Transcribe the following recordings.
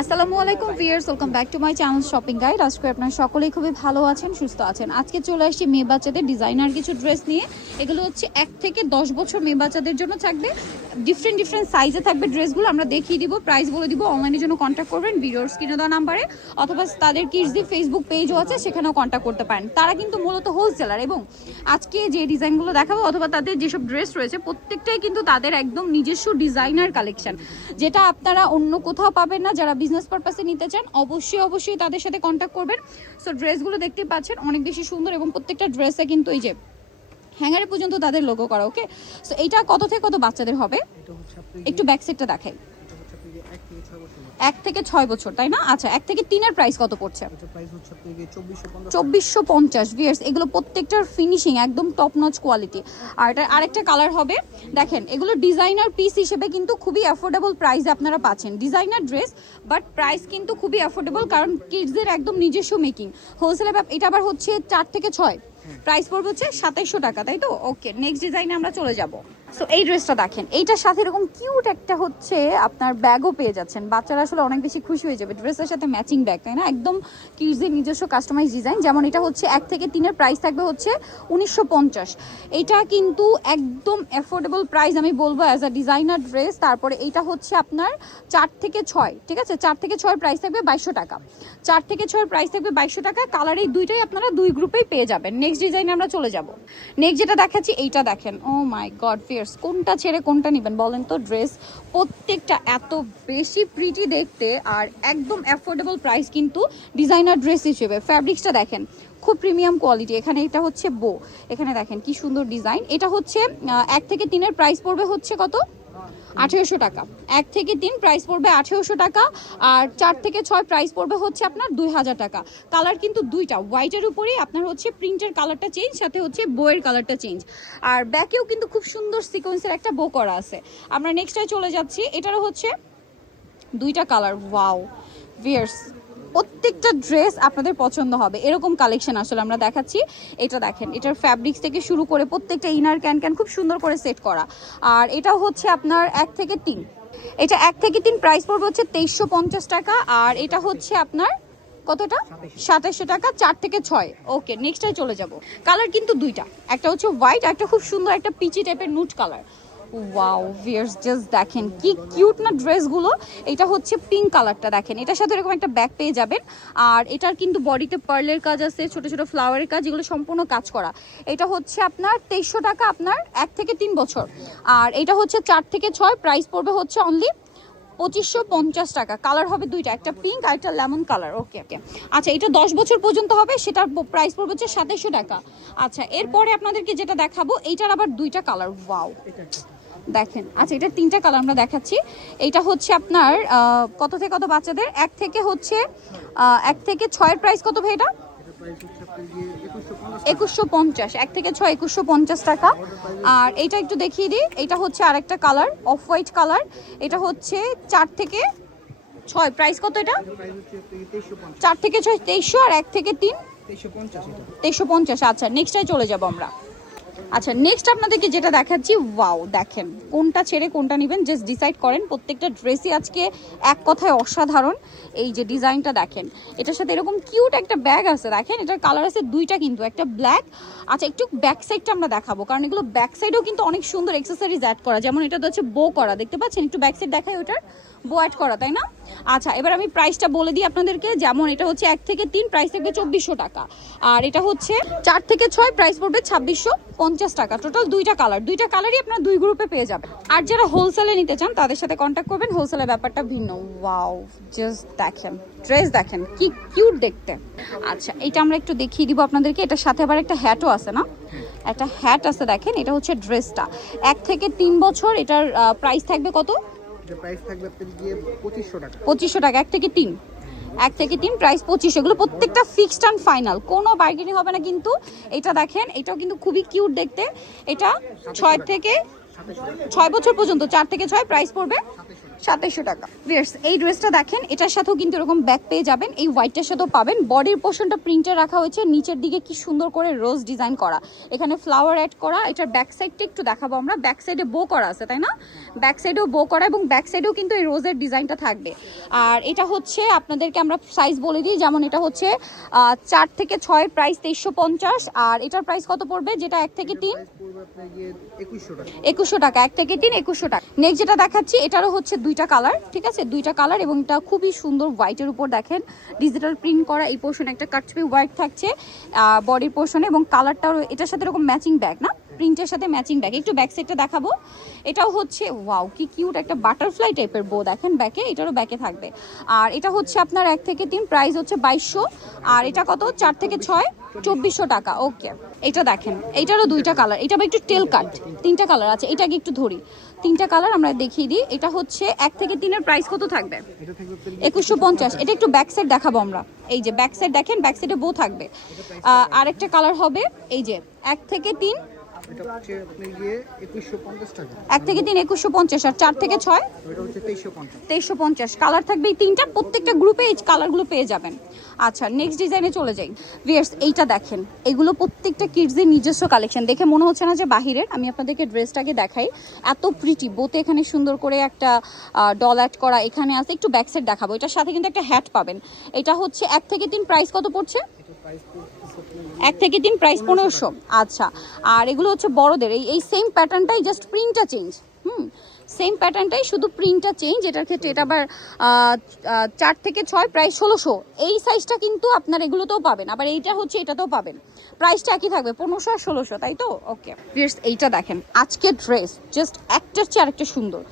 আসসালামু আলাইকুম viewers, welcome back to my channel shopping guide. আজকে আপনারা সকলেই খুবই ভালো আছেন, সুস্থ আছেন। আজকে চলে আসছি মেয়ে বাচ্চাদের ডিজাইনার কিছু ড্রেস নিয়ে। এগুলো হচ্ছে 1 থেকে 10 বছর মেয়ে বাচ্চাদের জন্য থাকবে। ডিফারেন্ট ডিফারেন্ট সাইজে থাকবে ড্রেসগুলো। আমরা দেখিয়ে দিব, প্রাইস বলে দিব। অনলাইনের জন্য কন্ট্যাক্ট করবেন ভিডিওর স্ক্রিনে দেওয়া নাম্বারে, অথবা তাদের কিডসদি ফেসবুক পেজও আছে, সেখানেও কন্ট্যাক্ট করতে পারেন। তারা কিন্তু মূলত হোলসেলার, এবং আজকে যে ডিজাইনগুলো দেখাবো অথবা তাদের যেসব ড্রেস রয়েছে প্রত্যেকটাই কিন্তু তাদের একদম নিজস্ব ডিজাইনার কালেকশন, যেটা আপনারা অন্য কোথাও পাবেন না। যারা বিজনেস পারপাসে নিতে চান অবশ্যই তাদের সাথে কন্ট্যাক্ট করবেন। সো ড্রেসগুলো দেখতে পাচ্ছেন অনেক বেশি সুন্দর, এবং প্রত্যেকটা ড্রেসে কিন্তু এই যে হ্যাঙ্গারে পর্যন্ত তাদের লোগো করা। ওকে, সো এইটা কত থেকে কত বাচ্চাদের হবে? একটু ব্যাক সাইডটা দেখাই। 1 থেকে 6 বছর, তাই না? আচ্ছা, 1 থেকে 3 এর প্রাইস কত পড়ছে? 2450 ভিউয়ার্স। এগুলো প্রত্যেকটার ফিনিশিং একদম টপ নচ কোয়ালিটি। আর এটা আরেকটা কালার হবে। দেখেন, এগুলো ডিজাইনার পিস হিসেবে কিন্তু খুবই অ্যাফোর্ডেবল প্রাইসে আপনারা পাচ্ছেন। ডিজাইনার ড্রেস, বাট প্রাইস কিন্তু খুবই অ্যাফোর্ডেবল, কারণ কিডসদের একদম নিজস্ব মেকিং। হোলসেলে এটা আবার হচ্ছে 4 থেকে 6, প্রাইস পড়বে হচ্ছে 2700 টাকা, তাই তো? ওকে, নেক্সট ডিজাইনে আমরা চলে যাব। সো এই ড্রেসটা দেখেন, এইটার সাথে এরকম কিউট একটা হচ্ছে আপনার ব্যাগও পেয়ে যাচ্ছেন। বাচ্চারা আসলে অনেক বেশি খুশি হয়ে যাবে ড্রেসের সাথে ম্যাচিং ব্যাগ, তাই না? একদম কিডসের নিজস্ব কাস্টমাইজ ডিজাইন। যেমন এটা হচ্ছে 1 থেকে 3 এর প্রাইস থাকবে হচ্ছে 1950। এটা কিন্তু একদম অ্যাফোর্ডেবল প্রাইস আমি বলবো অ্যাজ আ ডিজাইনার ড্রেস। তারপরে এইটা হচ্ছে আপনার 4 থেকে 6, ঠিক আছে? 4 থেকে 6 প্রাইস থাকবে 2200 টাকা। 4 থেকে 6 প্রাইস থাকবে 2200 টাকা। কালার এই দুইটাই আপনারা দুই গ্রুপেই পেয়ে যাবেন। নেক্সট ডিজাইনে আমরা চলে যাব। নেক্সট যেটা দেখাচ্ছি এইটা দেখেন। ও মাই গড ফিয়ার্স, কোনটা ছেড়ে কোনটা নেবেন বলেন তো? ড্রেস প্রত্যেকটা এত বেশি প্রিটি দেখতে, আর একদম অ্যাফোর্ডেবল প্রাইস কিন্তু ডিজাইনার ড্রেস হিসেবে। ফ্যাব্রিক্সটা দেখেন, খুব প্রিমিয়াম কোয়ালিটি। এখানে এটা হচ্ছে বো, এখানে দেখেন কি সুন্দর ডিজাইন। এটা হচ্ছে 1 থেকে 3 এর প্রাইস পড়বে হচ্ছে কত? 1800 টাকা। 1 থেকে 3 প্রাইস পড়বে 1800 টাকা, আর 4 থেকে 6 প্রাইস পড়বে হচ্ছে আপনার 2000 টাকা। কালার কিন্তু দুইটা, হোয়াইটের উপরেই আপনার হচ্ছে প্রিন্টের কালারটা চেঞ্জ, সাথে হচ্ছে বইয়ের কালারটা চেঞ্জ। আর ব্যাকেও কিন্তু খুব সুন্দর সিকোয়েন্সের একটা বো করা আছে। আমরা নেক্সটে চলে যাচ্ছি। এটারও হচ্ছে দুইটা কালার। ওয়াও ভিয়ার্স, প্রত্যেকটা ড্রেস আপনাদের পছন্দ হবে এরকম কালেকশন আসলে আমরা দেখাচ্ছি। এটা দেখেন, এটার ফ্যাব্রিক্স থেকে শুরু করে প্রত্যেকটা ইনার ক্যান খুব সুন্দর করে সেট করা। আর এটা হচ্ছে আপনার 1 থেকে 3, এটা 1 থেকে 3 প্রাইস পড়বে হচ্ছে 2350 টাকা। আর এটা হচ্ছে আপনার কতটা? 2700 টাকা। 4 থেকে 6। ওকে, নেক্সটে চলে যাব। কালার কিন্তু দুইটা, একটা হচ্ছে হোয়াইট, একটা খুব সুন্দর একটা পিচি টাইপের nude colour. Wow viewers, just দেখেন কি কিউট না ড্রেসগুলো। এটা হচ্ছে পিঙ্ক কালারটা দেখেন, এটার সাথে এরকম একটা ব্যাগ পেয়ে যাবেন। আর এটার কিন্তু বডিতে পার্লের কাজ আছে, ছোট ছোট ফ্লাওয়ারের কাজ, এগুলো সম্পূর্ণ কাজ করা। এটা হচ্ছে আপনার 2300 টাকা, আপনার 1 থেকে 3 বছর। আর এটা হচ্ছে 4 থেকে 6, প্রাইস পড়বে হচ্ছে অনলি 2550 টাকা। কালার হবে দুইটা, একটা পিঙ্ক আর একটা লেমন কালার। ওকে ওকে, আচ্ছা, এটা 10 বছর পর্যন্ত হবে, সেটার প্রাইস পড়বে হচ্ছে 2700 টাকা। আচ্ছা, এরপরে আপনাদেরকে যেটা দেখাবো এইটার আবার দুইটা কালার। ওয়াও দেখেন, আচ্ছা, এটা 3টা কালার আমরা দেখাচ্ছি। এইটা হচ্ছে আপনার কত থেকে কত বাচ্চাদের? 1 থেকে হচ্ছে 1 থেকে 6 প্রাইস কত ভাই? এটা 2150। 1 থেকে 6 2150 টাকা। আর এইটা একটু দেখিয়ে দিই, এটা হচ্ছে আরেকটা কালার, অফ হোয়াইট কালার। এটা হচ্ছে 4 থেকে 6 প্রাইস কত? এটা 4 থেকে 6 2300, আর 1 থেকে 3 2350। আচ্ছা, নেক্সটে চলে যাব আমরা। আচ্ছা, নেক্সট আপনাদেরকে যেটা দেখাচ্ছি, ওয়াও দেখেন, কোনটা ছেড়ে কোনটা নেবেন জাস্ট ডিসাইড করেন। প্রত্যেকটা ড্রেসই আজকে এক কথায় অসাধারণ। এই যে ডিজাইনটা দেখেন, এটার সাথে এরকম কিউট একটা ব্যাগ আছে দেখেন। এটার কালার আছে দুইটা, কিন্তু একটা ব্ল্যাক। আচ্ছা, একটু ব্যাক সাইডটা আমরা দেখাবো, কারণ এগুলো ব্যাক সাইডেও কিন্তু অনেক সুন্দর অ্যাক্সেসরিজ অ্যাড করা। যেমন এটা তো হচ্ছে বো করা, দেখতে পাচ্ছেন? একটু ব্যাক সাইড দেখাই, ওটার বো অ্যাড করা, তাই না? আচ্ছা, এবার আমি প্রাইসটা বলে দিই আপনাদেরকে। যেমন এটা হচ্ছে 1 থেকে 3 প্রাইস থাকবে 2400 টাকা, আর এটা হচ্ছে 4 থেকে 6 প্রাইস পড়বে 2650 টাকা। টোটাল দুইটা কালার, দুইটা কালারই আপনারা দুই গ্রুপে পেয়ে যাবেন। আর যারা হোলসেলে নিতে চান তাদের সাথে কন্ট্যাক্ট করবেন, হোলসেলের ব্যাপারটা ভিন্ন। ওয়াও জাস্ট দেখেন, ড্রেস দেখেন কি কিউট দেখতে। আচ্ছা, এটা আমরা একটু দেখিয়ে দিব আপনাদেরকে। এটার সাথে আবার একটা হ্যাটও আছে, না? একটা হ্যাট আছে দেখেন। এটা হচ্ছে ড্রেসটা 1 থেকে 3 বছর। এটার প্রাইস থাকবে কত? প্রাইস থাকবে আপনাদের গিয়ে 2500 টাকা। 2500 টাকা। 1 থেকে 3, 1 থেকে 3 প্রাইস 2500। এগুলো প্রত্যেকটা ফিক্সড অ্যান্ড ফাইনাল, কোনো বার্গেনিং হবে না কিন্তু। এটা দেখেন, এটাও কিন্তু খুবই কিউট দেখতে। এটা 6 থেকে 6 বছর পর্যন্ত, 4 থেকে 6 প্রাইস পড়বে 2700 টাকা। ভিউয়ার্স এই ড্রেসটা দেখেন, এটার সাথেও কিন্তু এরকম ব্যাক পেয়ে যাবেন, এই হোয়াইটটার সাথেও পাবেন। বডির পোর্শনটা প্রিন্টে রাখা হয়েছে, নিচের দিকে কি সুন্দর করে রোজ ডিজাইন করা, এখানে ফ্লাওয়ার অ্যাড করা। এটার ব্যাক সাইডটা একটু দেখাবো আমরা, ব্যাক সাইডে বো করা আছে তাই না, ব্যাক সাইডেও বো করা এবং ব্যাক সাইডেও কিন্তু এই রোজের ডিজাইনটা থাকবে। আর এটা হচ্ছে আপনাদেরকে আমরা সাইজ বলে দিই, যেমন এটা হচ্ছে 4 থেকে 6 প্রাইস 2350, আর এটার প্রাইস কত পড়বে যেটা 1 থেকে 3? 2100 টাকা। 1 থেকে 3 2100 টাকা। নেক্সট যেটা দেখাচ্ছি এটারও হচ্ছে দুইটা কালার, ঠিক আছে, দুইটা কালার, এবং এটা খুবই সুন্দর হোয়াইটের উপর দেখেন ডিজিটাল প্রিন্ট করা। এই পোর্শনে একটা কাটছবি হোয়াইট থাকছে বডির পোর্শনে, এবং কালারটাও এটার সাথে এরকম ম্যাচিং ব্যাগ না, প্রিন্টের সাথে ম্যাচিং ব্যাগ। একটু ব্যাক সাইডটা দেখাবো, এটাও হচ্ছে ওয়াও কি কিউট একটা বাটারফ্লাই টাইপের বো দেখেন ব্যাকে, এটারও ব্যাকে থাকবে। আর এটা হচ্ছে আপনার 1 থেকে 3 প্রাইস হচ্ছে 2200, আর এটা কত 4 থেকে 6 2400 টাকা। ওকে এটা দেখেন, এইটারও দুইটা কালার, এটা একটু টেল কাট, তিনটা কালার আছে, এটাকে একটু ধরি, তিনটা কালার আমরা দেখিয়ে দিই। এটা হচ্ছে 1 থেকে 3 এর প্রাইস কত থাকবে? 2150। এটা একটু ব্যাক সাইড দেখাবো আমরা, এই যে ব্যাক সাইড দেখেন, ব্যাক সাইডে বো থাকবে। আরেকটা কালার হবে এই যে 1 থেকে 3, এটা হচ্ছে আপনি গিয়ে 2150 টাকা। 1 থেকে 3 2150, আর 4 থেকে 6 এটা হচ্ছে 2350। 2350। কালার থাকবে এই তিনটা, প্রত্যেকটা গ্রুপে এই কালারগুলো পেয়ে যাবেন। আচ্ছা নেক্সট ডিজাইনে চলে যাই। ভিউয়ার্স এইটা দেখেন, এগুলো প্রত্যেকটা কিডসের নিজস্ব কালেকশন, দেখে মনে হচ্ছে না যে বাহিরের। আমি আপনাদেরকে ড্রেসটাকে দেখাই, এত প্রিটি বোতে এখানে সুন্দর করে একটা ডল অ্যাড করা এখানে আছে। একটু ব্যাক সাইড দেখাবো, এটার সাথে কিন্তু একটা হ্যাট পাবেন। এটা হচ্ছে 1 থেকে 3 প্রাইস কত পড়ছে? 1 থেকে 3 প্রাইস 1500। আচ্ছা, আর এগুলো হচ্ছে বড়দের, এই সেম প্যাটার্নটাই, জাস্ট প্রিন্টটা চেঞ্জ। সেম প্যাটার্নটাই, শুধু প্রিন্টটা চেঞ্জ। এটার ক্ষেত্রে এটা আবার 4 থেকে 6 প্রাইস 1600। এই সাইজটা কিন্তু আপনার এগুলোতেও পাবেন, আবার এইটা হচ্ছে এটাতেও পাবেন, প্রাইসটা একই থাকবে 1500 আর 1600, তাই তো? ওকে ভিউয়ার্স এইটা দেখেন, আজকে ড্রেস জাস্ট একটার চেয়ে আরেকটা সুন্দর।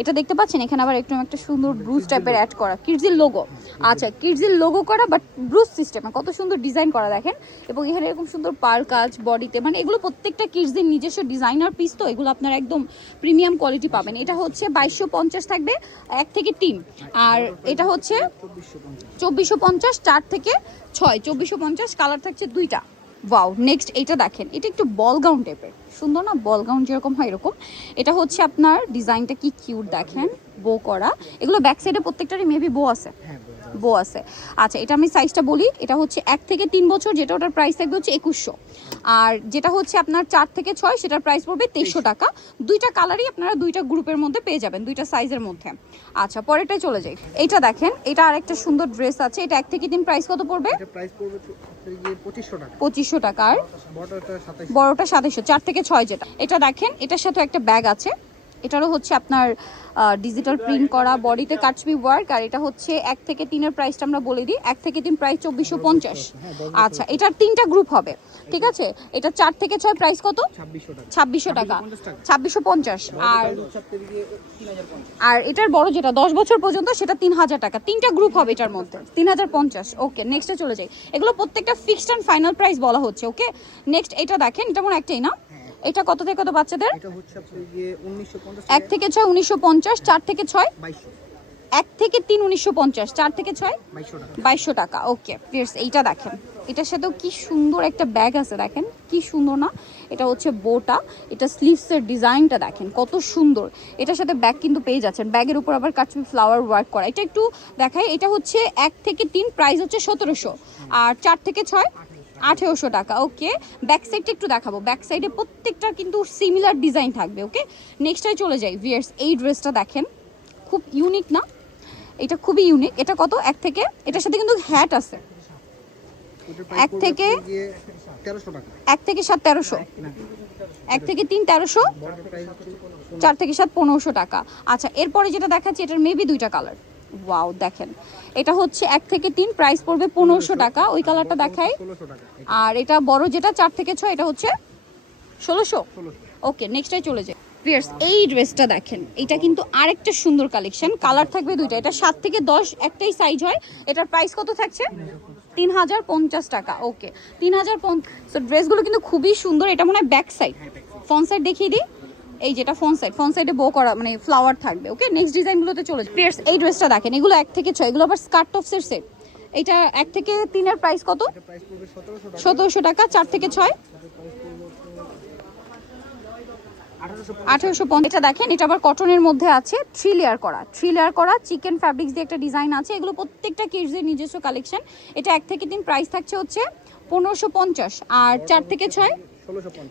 এটা দেখতে পাচ্ছেন এখানে আবার একটু একটা সুন্দর ব্রুজ টাইপের অ্যাড করা, কিডসের লোগো। আচ্ছা কিডসের লোগো করা বাট ব্রুজ সিস্টেম, কত সুন্দর ডিজাইন করা দেখেন, এবং এখানে এরকম সুন্দর পার কাজ বডিতে, মানে এগুলো প্রত্যেকটা কিডসের নিজস্ব ডিজাইনার পিস, তো এগুলো আপনারা একদম প্রিমিয়াম কোয়ালিটি পাবেন। এটা হচ্ছে 2250 থাকবে 1 থেকে 3, আর এটা হচ্ছে 2450 4 থেকে 6 2450। কালার থাকছে দুইটা। ওয়াও নেক্সট এইটা দেখেন, এটা একটু বল গাউন টাইপের, সুন্দর না, বল গাউন যেরকম হয় এরকম। এটা হচ্ছে আপনার ডিজাইনটা কি কিউট দেখেন, বো করা। এগুলো ব্যাক সাইডে প্রত্যেকটারই মেবি বো আছে, বো আছে। আচ্ছা এটা আমি সাইজটা বলি, এটা হচ্ছে 1 থেকে 3 বছর, যেটা ওটার প্রাইস থাকবে হচ্ছে 2100, আর যেটা হচ্ছে আপনার 4 থেকে 6 সেটার প্রাইস পড়বে 2300 টাকা। দুইটা কালারই আপনারা দুইটা গ্রুপের মধ্যে পেয়ে যাবেন, দুইটা সাইজের মধ্যে। আচ্ছা পরেরটাই চলে যাই। এইটা দেখেন, এটা আরেকটা সুন্দর ড্রেস আছে, এটা 1 থেকে 3 প্রাইস কত পড়বে? এটা প্রাইস পড়বে 2500 টাকা। 2500 টাকা। আর বড়টা 2700। বড়টা 2700, 4 থেকে 6 যেটা। এটা দেখেন, এটার সাথে একটা ব্যাগ আছে, এটারও হচ্ছে আপনার ডিজিটাল প্রিন্ট করা, বডিতে কাটছবি ওয়ার্ক। আর এটা হচ্ছে 1 থেকে 3 এর প্রাইসটা আমরা বলে দিই, 1 থেকে 3 প্রাইস 2450। আচ্ছা এটার তিনটা গ্রুপ হবে, ঠিক আছে। এটা 4 থেকে 6 প্রাইস কত? 2600 টাকা, 2650। আর এটার বড় যেটা 10 বছর পর্যন্ত সেটা 3000 টাকা। তিনটা গ্রুপ হবে এটার মধ্যে, 3050। ওকে নেক্সটে চলে যাই। এগুলো প্রত্যেকটা ফিক্সড অ্যান্ড ফাইনাল প্রাইস বলা হচ্ছে। ওকে নেক্সট এটা দেখেন, এটা মনে একটাই না, এটা কত থেকে কত বাচ্চাদের? এটা হচ্ছে আপনার গিয়ে 1950। 1 থেকে 6 1950, 4 থেকে 6 2200। 1 থেকে 3 1950, 4 থেকে 6 2200 টাকা। 2200 টাকা। ওকে ভিউয়ার্স এইটা দেখেন, এটার সাথেও কি সুন্দর একটা ব্যাগ আছে দেখেন, কি সুন্দর না। এটা হচ্ছে বোটা, এটা স্লিভসের ডিজাইনটা দেখেন কত সুন্দর। এটার সাথে ব্যাগ কিন্তু পেয়ে যাচ্ছেন, ব্যাগের উপর আবার কাটছবি ফ্লাওয়ার ওয়ার্ক করা। এটা একটু দেখাই, এটা হচ্ছে 1 থেকে 3 প্রাইস হচ্ছে 1700, আর 4 থেকে 6 1800 টাকা। ওকে ব্যাক সাইডটা একটু দেখাবো, ব্যাক সাইডে প্রত্যেকটা কিন্তু সিমিলার ডিজাইন থাকবে। ওকে নেক্সটটাই চলে যাই। ভিউয়ার্স এই ড্রেসটা দেখেন, খুব ইউনিক না, এটা খুবই ইউনিক। এটা কত? 1 থেকে, এটার সাথে কিন্তু হ্যাট আছে। 1 থেকে 1300 টাকা। 1 থেকে 7 1300, 1 থেকে 3 1300, 4 থেকে 7 1500 টাকা। আচ্ছা এরপরে যেটা দেখাচ্ছি এটার মেবি দুইটা কালার। ওয়াও দেখেন, এটা হচ্ছে 1 থেকে 3 প্রাইস পড়বে 1500 টাকা। ওই কালারটা দেখাই। 1600 টাকা। আর এটা বড় যেটা 4 থেকে 6 এটা হচ্ছে 1600। ওকে নেক্সটটাই চলে যাই। ভিউয়ার্স এই ড্রেসটা দেখেন, এটা কিন্তু আরেকটা সুন্দর কালেকশন, কালার থাকবে দুইটা। এটা 7 থেকে 10 একটাই সাইজ হয়। এটার প্রাইস কত থাকছে? 3050 টাকা। ওকে 3050। সো ড্রেসগুলো কিন্তু খুবই সুন্দর। এটা মনে হয় ব্যাক সাইড, ফ্রন্ট সাইড দেখিয়ে দিই। এই যেটা ফ্রন্ট সাইডে বো করা, মানে ফ্লাওয়ার থাকবে। ওকে নেক্সট ডিজাইনগুলোতে চলে যাই। ভিউয়ার্স এই ড্রেসটা দেখেন, এগুলো 1 থেকে 6, এগুলো আবার স্কার্ট টপসের সেট। এটা 1 থেকে 3 এর প্রাইস কত? এটা প্রাইস পড়বে 1700 টাকা। 1700 টাকা। 4 থেকে 6 1850। এটা দেখেন, এটা আবার কটনের মধ্যে আছে, 3 লেয়ার করা চিকেন ফ্যাব্রিক্স দিয়ে একটা ডিজাইন আছে। এগুলো প্রত্যেকটা কিডসদের নিজস্ব কালেকশন। এটা 1 থেকে 3 প্রাইস থাকছে হচ্ছে 1550, আর 4 থেকে 6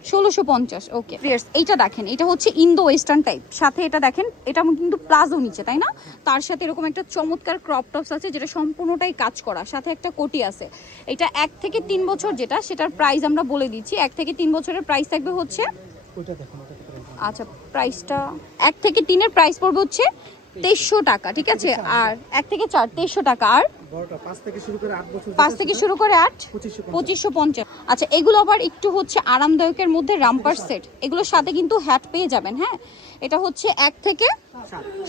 1650। ওকে ফ্রেন্ডস, এইটা দেখেন, এটা হচ্ছে ইন্দো ওয়েস্টার্ন টাইপ, সাথে এটা দেখেন, এটা কিন্তু প্লাজো নিচে, তাই না? তার সাথে এরকম একটা চমৎকার ক্রপ টপস আছে যেটা সম্পূর্ণটাই কাজ করা, সাথে একটা কোটি আছে। এটা 1 থেকে 3 বছর, যেটা সেটার প্রাইস আমরা বলে দিচ্ছি। 1 থেকে 3 বছরের প্রাইস থাকবে হচ্ছে, আচ্ছা প্রাইসটা 1 থেকে 3 এর প্রাইস পড়বে হচ্ছে 2300 টাকা, ঠিক আছে? আর 1 থেকে 4 2300 টাকা, আর 5 থেকে শুরু করে 8 বছর 5 থেকে শুরু করে 8 2550। আচ্ছা, এগুলো আবার একটু হচ্ছে আরামদায়কের মধ্যে রামপার সেট, এগুলোর সাথে কিন্তু হ্যাট পেয়ে যাবেন। হ্যাঁ, এটা হচ্ছে 1 থেকে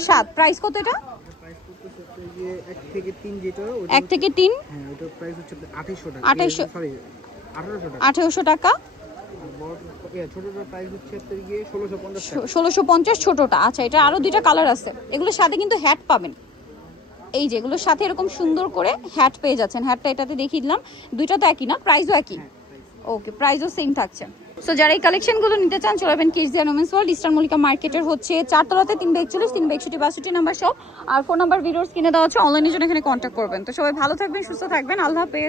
7। প্রাইস কত এটা? প্রাইস করতেছে হচ্ছে গিয়ে 1 থেকে 3 যেটা, 1 থেকে 3 হ্যাঁ ওটার প্রাইস হচ্ছে 2800 টাকা। 2800 সরি 1800 টাকা। 1800 টাকা। ছোটটার প্রাইস হচ্ছে আপনার গিয়ে 1650 টাকা। 1650 ছোটটা। আচ্ছা, এটা আরো 2টা কালার আছে, এগুলোর সাথে কিন্তু হ্যাট পাবেন। এই যে এগুলোর সাথে এরকম সুন্দর করে হ্যাট পেয়ে যাচ্ছেন। হ্যাটটা এটাতে দেখিয়ে দিলাম, দুইটা তো একই না, প্রাইসও একই। ওকে, প্রাইসও সেম থাকছে। সো যারা এই কালেকশনগুলো নিতে চান, চলে যাবেন kids women's world, eastern Mallika মার্কেটের হচ্ছে 4 তলাতে 342 362 62 নাম্বার শপ, আর ফোন নাম্বার ভিডিওস কিনে দেওয়া হচ্ছে। অনলাইনের জন্য এখানে কন্ট্যাক্ট করবেন। তো সবাই ভালো থাকবেন, সুস্থ থাকবেন, আল্লাহ হাফেজ।